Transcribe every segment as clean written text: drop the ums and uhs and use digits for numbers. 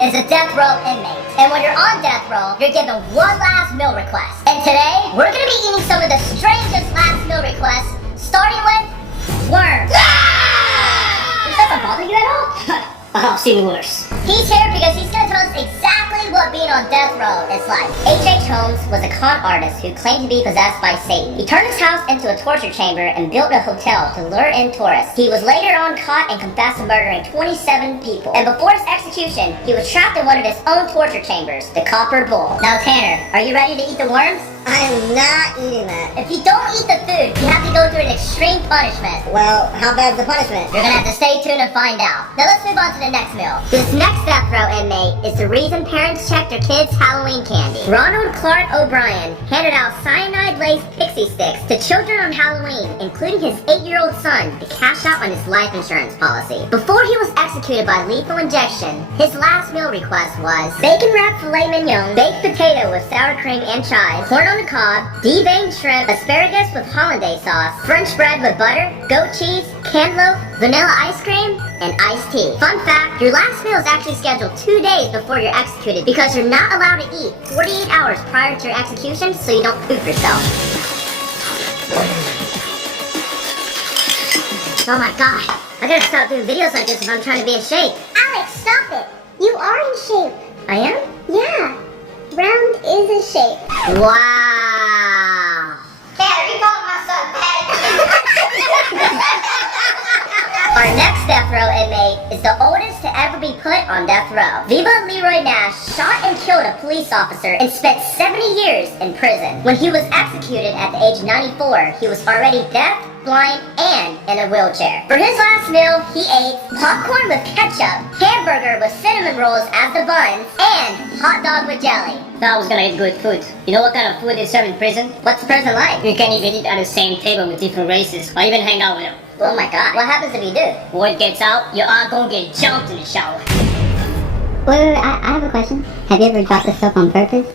is a death row inmate. And when you're on death row, you're given one last meal request. And today, we're gonna be eating some of the strangest last meal requests, starting with worms. Does that bother you at all? I've seen worse. He's here because he's gonna tell us exactly what being on death row is like. H.H. Holmes was a con artist who claimed to be possessed by Satan. He turned his house into a torture chamber and built a hotel to lure in tourists. He was later on caught and confessed to murdering 27 people. And before his execution, he was trapped in one of his own torture chambers, the Copper Bowl. Now Tanner, are you ready to eat the worms? I am not eating that. If you don't eat the food, you have to go through an extreme punishment. Well, how bad's the punishment? You're gonna have to stay tuned and find out. Now let's move on to the next meal. This next death row inmate is the reason parents check their kids' Halloween candy. Ronald Clark O'Brien handed out cyanide-laced pixie sticks to children on Halloween, including his 8-year-old son, to cash out on his life insurance policy. Before he was executed by lethal injection, his last meal request was bacon-wrapped filet mignon, baked potato with sour cream and chives, corn on the cob, deveined shrimp, asparagus with hollandaise sauce, French bread with butter, goat cheese, cantaloupe, vanilla ice cream, and iced tea. Fun fact, your last meal is actually scheduled 2 days before you're executed because you're not allowed to eat 48 hours prior to your execution so you don't poop yourself. Oh my god, I gotta stop doing videos like this if I'm trying to be in shape. Alex, stop it. You are in shape. I am? Yeah. Round is a shape. Wow. Dad, you called my son Our next death row inmate is the oldest to ever be put on death row. Viva Leroy Nash shot and killed a police officer and spent 70 years in prison. When he was executed at the age of 94, he was already deaf, blind, and in a wheelchair. For his last meal, he ate popcorn with ketchup, hamburger with cinnamon rolls as the buns, and hot dog with jelly. Thought I was gonna eat good food. You know what kind of food they serve in prison? What's the prison like? You can't even eat at the same table with different races, or even hang out with them. Oh my god, what happens if you do? Word gets out, you are gonna get jumped in the shower. Wait, I have a question. Have you ever dropped the soap on purpose?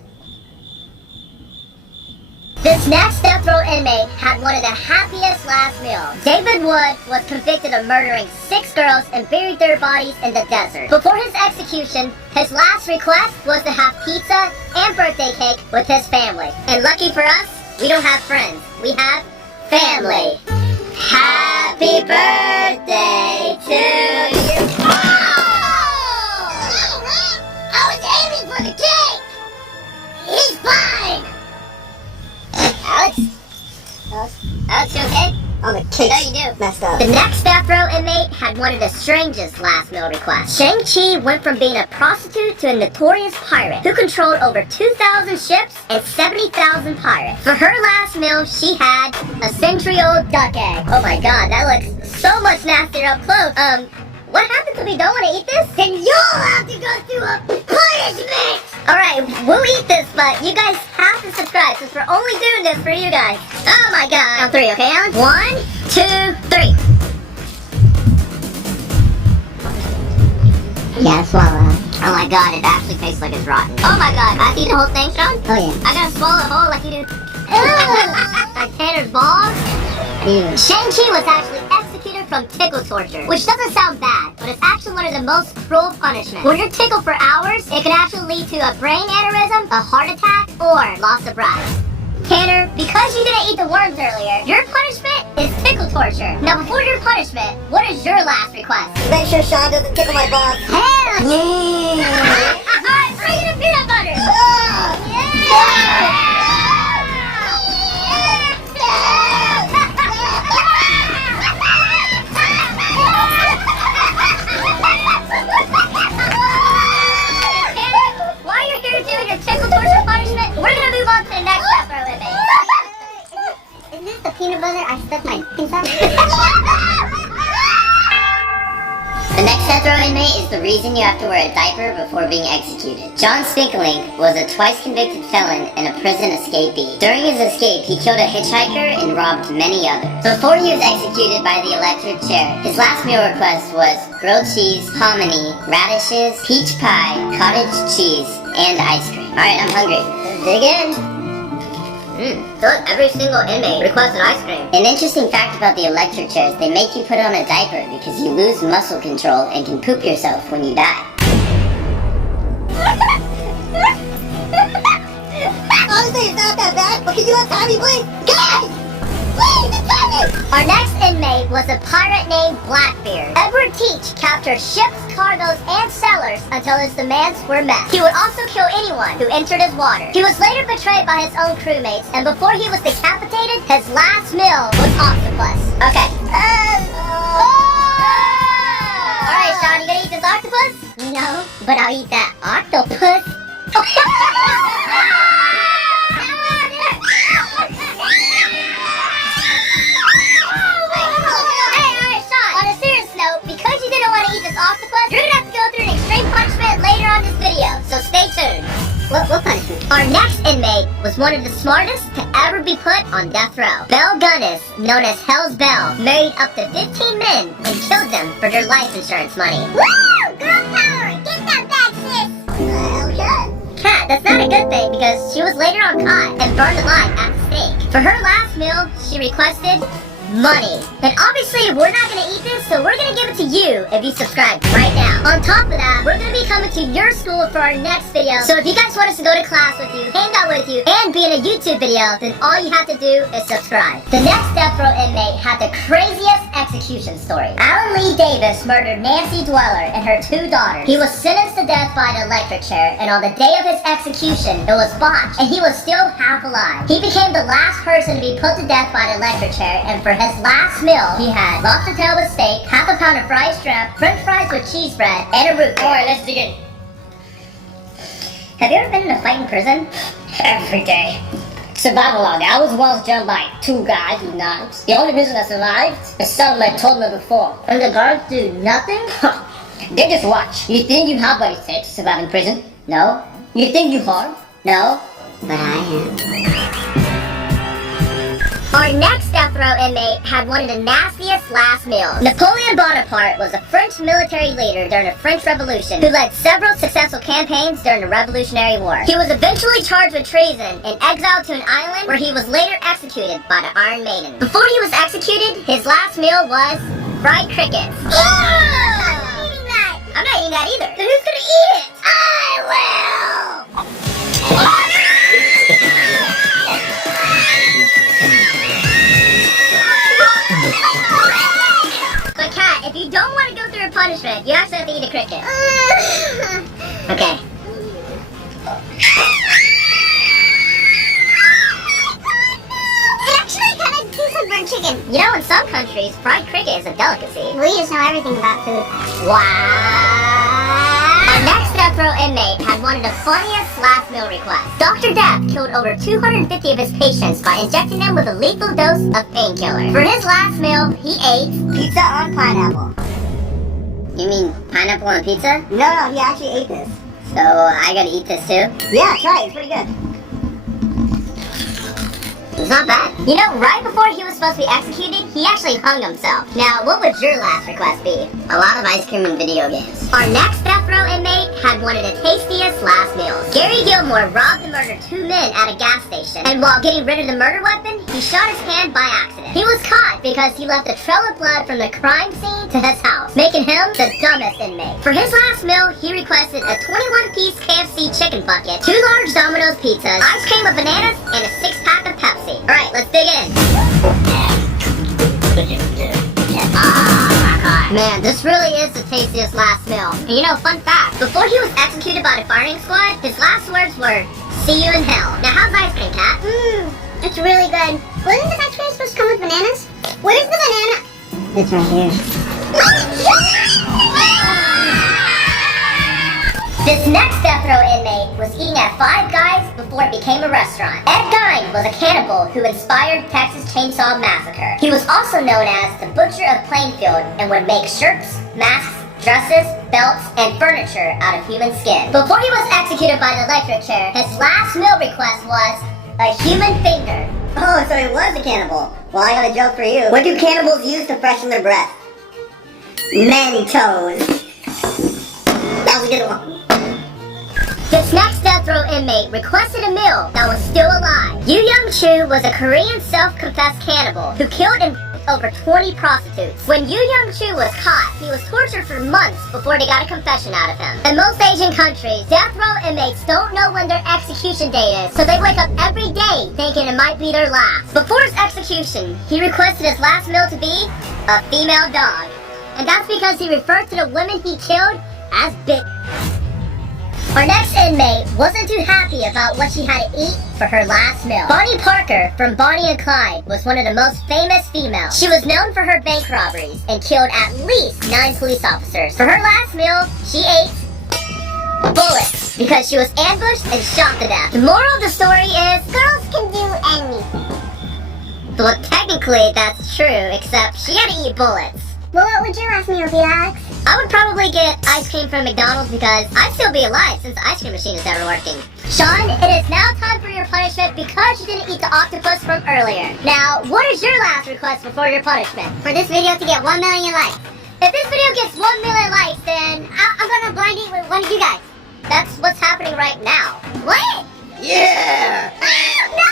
This next death row inmate had one of the happiest last meals. David Wood was convicted of murdering 6 girls and buried their bodies in the desert. Before his execution, his last request was to have pizza and birthday cake with his family. And lucky for us, we don't have friends. We have family. Happy birthday to you. Oh! I was aiming for the cake! He's fine! Alex, you okay? Oh, the cake. No, you do. Messed up. The next death row inmate had one of the strangest last meal requests. Shang-Chi went from being a prostitute to a notorious pirate who controlled over 2,000 ships and 70,000 pirates. For her last meal, she had a century-old duck egg. Oh my god, that looks so much nastier up close. What happens if we don't want to eat this? Then you'll have to go through a punishment! Alright, we'll eat this, but you guys have to subscribe since we're only doing this for you guys. Oh my god. On 3, okay, Alan? 1, 2, 3. Yeah, swallow that. Oh my god, it actually tastes like it's rotten. Oh my god, I have to eat the whole thing, Sean? Oh yeah. I gotta swallow the whole like you do. Like Tanner's balls. Ew. Shang-Chi was actually executed from tickle torture, which doesn't sound bad, but it's actually one of the most cruel punishments. When you're tickled for hours, it can actually lead to a brain aneurysm, a heart attack, or loss of breath. Tanner, because you didn't eat the worms earlier, your punishment is tickle torture. Now before your punishment, what is your last request? Make sure Sean doesn't tickle my balls. Hell yeah! Alright, bring in the peanut butter! Yeah! While you're here doing your tickle torture punishment, we're gonna move on to the next death row inmate. Is this the peanut butter I stuck my inside? The next death row inmate is the reason you have to wear a diaper before being executed. John Spinklink was a twice convicted felon and a prison escapee. During his escape, he killed a hitchhiker and robbed many others. Before he was executed by the electric chair, his last meal request was grilled cheese, hominy, radishes, peach pie, cottage cheese, and ice cream. Alright, I'm hungry. Let's dig in. Look, every single inmate requested ice cream. An interesting fact about the electric chairs, they make you put on a diaper because you lose muscle control and can poop yourself when you die. Honestly, it's not that bad, but can you untie me, please? Guys! Please, untie me! Our next inmate was a pirate named Blackbeard. Edward Teach captured ships, cargoes, and sailors until his demands were met. He would also kill anyone who entered his water. He was later betrayed by his own crewmates, and before he was decapitated, his last meal was octopus. Okay. Alright, Sean, you gonna eat this octopus? No, but I'll eat that octopus. Octopus, you're gonna have to go through an extreme punishment later on this video, so stay tuned. What punishment? Our next inmate was one of the smartest to ever be put on death row. Belle Gunnis, known as Hell's Belle, married up to 15 men and killed them for their life insurance money. Woo! Girl power! Get that back, sis! Cat, that's not a good thing because she was later on caught and burned alive at the stake. For her last meal, she requested money. And obviously we're not gonna eat this, so we're gonna give it to you if you subscribe right now. On top of that, we're gonna be coming to your school for our next video. So if you guys want us to go to class with you, hang out with you, and be in a YouTube video, then all you have to do is subscribe. The next death row inmate had the craziest execution story. Alan Lee Davis murdered Nancy Dweller and her 2 daughters. He was sentenced to death by an electric chair, and on the day of his execution, it was botched, and he was still half alive. He became the last person to be put to death by an electric chair, and for his last meal, he had lobster tail with steak, half a pound of fried shrimp, french fries with cheese bread, and a root beer. Alright, let's dig in. Have you ever been in a fight in prison? Every day. Survival log. I was once jumped by 2 guys with knives. The only reason I survived is something told me before. And the guards do nothing? They just watch. You think you have what it takes to survive in prison? No. You think you hard? No. But I am. Our next death row inmate had one of the nastiest last meals. Napoleon Bonaparte was a French military leader during the French Revolution who led several successful campaigns during the Revolutionary War. He was eventually charged with treason and exiled to an island where he was later executed by the Iron Maiden. Before he was executed, his last meal was fried crickets. I'm not eating that either. Then who's gonna eat it? I will! But Kat, if you don't want to go through a punishment, you actually have to eat a cricket. Okay. Actually, kind of tastes like burnt chicken. You know, in some countries, fried cricket is a delicacy. We just know everything about food. Wow! Our next death row inmate had one of the funniest last meal requests. Dr. Death killed over 250 of his patients by injecting them with a lethal dose of painkiller. For his last meal, he ate Pizza on pineapple. You mean pineapple on pizza? No, he actually ate this. So I gotta eat this too? Yeah, try it. It's pretty good. It's not bad. You know, right before he was supposed to be executed, he actually hung himself. Now, what would your last request be? A lot of ice cream and video games. Our next death row inmate had one of the tastiest last meals. Gary Gilmore robbed and murdered 2 men at a gas station, and while getting rid of the murder weapon, he shot his hand by accident. He was caught because he left a trail of blood from the crime scene to his house, making him the dumbest inmate. For his last meal, he requested a 21-piece KFC chicken bucket, 2 large Domino's pizzas, ice cream with bananas, and a 6-pack of Pepsi. Alright, let's dig in. Man, this really is the tastiest last meal. And you know, fun fact, before he was executed by the firing squad, his last words were, "See you in hell." Now, how's ice cream, Kat? It's really good. Wasn't this ice cream supposed to come with bananas? Where's the banana? It's right here. This next death row inmate was eating at Five Guys before it became a restaurant. Ed Gein was a cannibal who inspired Texas Chainsaw Massacre. He was also known as the Butcher of Plainfield and would make shirts, masks, dresses, belts, and furniture out of human skin. Before he was executed by the electric chair, his last meal request was a human finger. Oh, so it was a cannibal. Well, I got a joke for you. What do cannibals use to freshen their breath? Mentos. That was a good one. This next death row inmate requested a meal that was still alive. Yu Young Chu was a Korean self-confessed cannibal who killed and over 20 prostitutes. When Yu Young-chu was caught, he was tortured for months before they got a confession out of him. In most Asian countries, death row inmates don't know when their execution date is, so they wake up every day thinking it might be their last. Before his execution, he requested his last meal to be a female dog. And that's because he referred to the women he killed as bitches. Our next inmate wasn't too happy about what she had to eat for her last meal. Bonnie Parker from Bonnie and Clyde was one of the most famous females. She was known for her bank robberies and killed at least 9 police officers. For her last meal, she ate bullets because she was ambushed and shot to death. The moral of the story is Girls can do anything. well, technically that's true, except she had to eat bullets. Well, what would your last meal be, Alex? I would probably get ice cream from McDonald's because I'd still be alive since the ice cream machine is never working. Sean, it is now time for your punishment because you didn't eat the octopus from earlier. Now, what is your last request before your punishment? For this video to get 1 million likes. If this video gets 1 million likes, then I'm gonna blind date with one of you guys. that's what's happening right now. What? Yeah! No!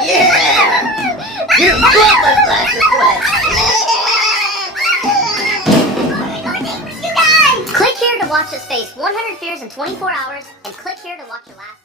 Yeah! You got my last request! Click here to watch us face 100 fears in 24 hours, and click here to watch your last